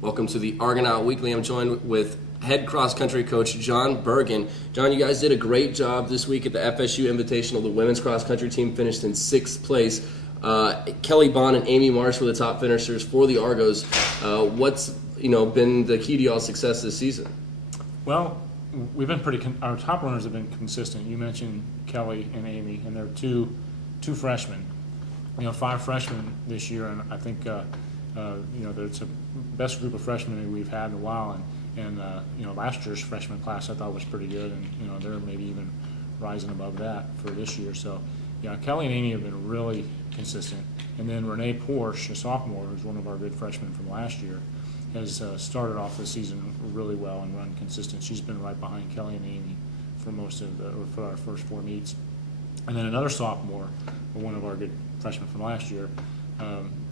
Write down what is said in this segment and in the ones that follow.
Welcome to the Argonaut Weekly. I'm joined with head cross-country coach John Bergen. John, you guys did a great job this week at the FSU Invitational. The women's cross-country team finished in 6th place. Kelly Bond and Amy Marsh were the top finishers for the Argos. What's been the key to y'all's success this season? Well, we've been our top runners have been consistent. You mentioned Kelly and Amy, and they're two freshmen. 5 freshmen this year, and I think it's the best group of freshmen we've had in a while. And last year's freshman class I thought was pretty good, and they're maybe even rising above that for this year. So, Kelly and Amy have been really consistent. And then Renee Porsche, a sophomore, who's one of our good freshmen from last year, has started off the season really well and run consistent. She's been right behind Kelly and Amy for our first 4 meets. And then another sophomore, one of our good freshmen from last year,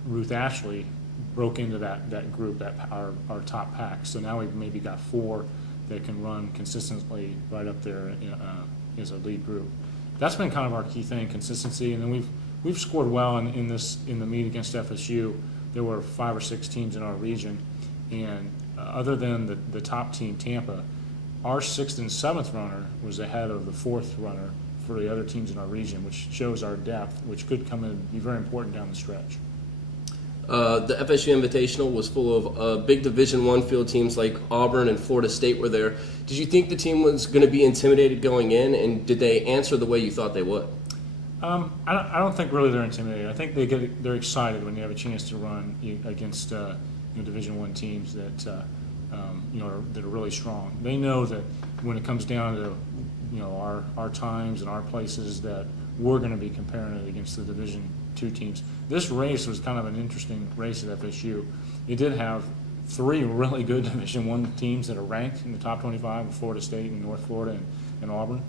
Ruth Ashley, broke into that group, our top pack. So now we've maybe got 4 that can run consistently right up there as a lead group. That's been kind of our key thing, consistency. And then we've scored well in the meet against FSU. There were 5 or 6 teams in our region, and other than the top team, Tampa, our 6th and 7th runner was ahead of the 4th runner for the other teams in our region, which shows our depth, which could come in and be very important down the stretch. The FSU Invitational was full of big Division I field teams like Auburn and Florida State were there. Did you think the team was going to be intimidated going in, and did they answer the way you thought they would? I don't think really they're intimidated. I think they're excited when they have a chance to run against Division I teams that that are really strong. They know that when it comes down to our times and our places, that we're going to be comparing it against the Division II teams. This race was kind of an interesting race at FSU. It did have 3 really good Division I teams that are ranked in the top 25 with Florida State and North Florida and Auburn.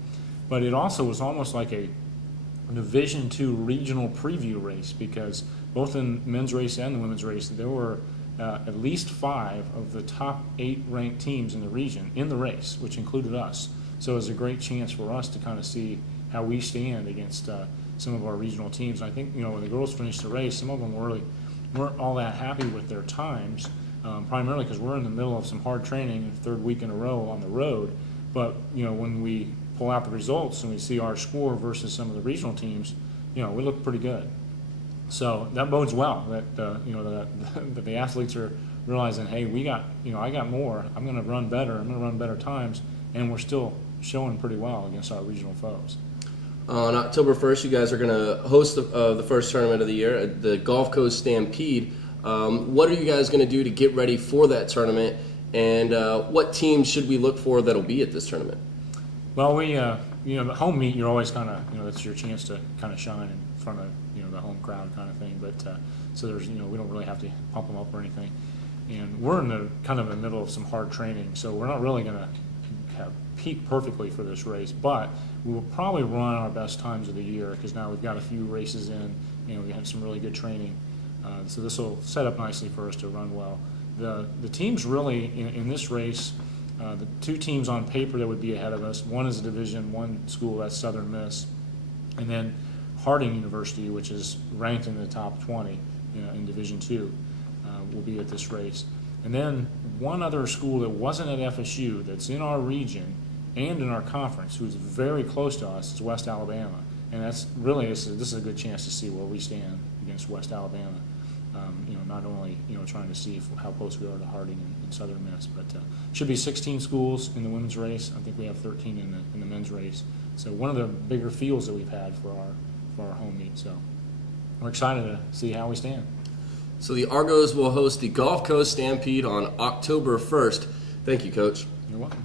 But it also was almost like a Division II regional preview race, because both in the men's race and the women's race, there were at least 5 of the top 8 ranked teams in the region in the race, which included us. So it was a great chance for us to kind of see how we stand against some of our regional teams. And I think when the girls finished the race, some of them weren't all that happy with their times, primarily because we're in the middle of some hard training, 3rd week in a row on the road. But when we pull out the results and we see our score versus some of the regional teams, we look pretty good. So that bodes well that that the athletes are realizing, hey, I got more. I'm going to run better. I'm going to run better times, and we're still showing pretty well against our regional foes. On October 1st, you guys are going to host the first tournament of the year at the Gulf Coast Stampede. What are you guys going to do to get ready for that tournament, and what teams should we look for that'll be at this tournament? Well, the home meet, you're always kind of, that's your chance to kind of shine in front of, the home crowd kind of thing. But so there's, we don't really have to pump them up or anything. And we're in the middle of some hard training, so we're not really going to peak perfectly for this race, but we will probably run our best times of the year, because now we've got a few races in, we have some really good training. So this will set up nicely for us to run well. The teams really in this race, the 2 teams on paper that would be ahead of us, one is a Division I school, that's Southern Miss, and then Harding University, which is ranked in the top 20 in Division II, will be at this race. And then one other school that wasn't at FSU, that's in our region and in our conference, who's very close to us, is West Alabama. And that's really, this is a good chance to see where we stand against West Alabama. Not only trying to see how close we are to Harding and Southern Miss, but should be 16 schools in the women's race. I think we have 13 in the men's race. So one of the bigger fields that we've had for our home meet. So we're excited to see how we stand. So the Argos will host the Gulf Coast Stampede on October 1st. Thank you, Coach. You're welcome.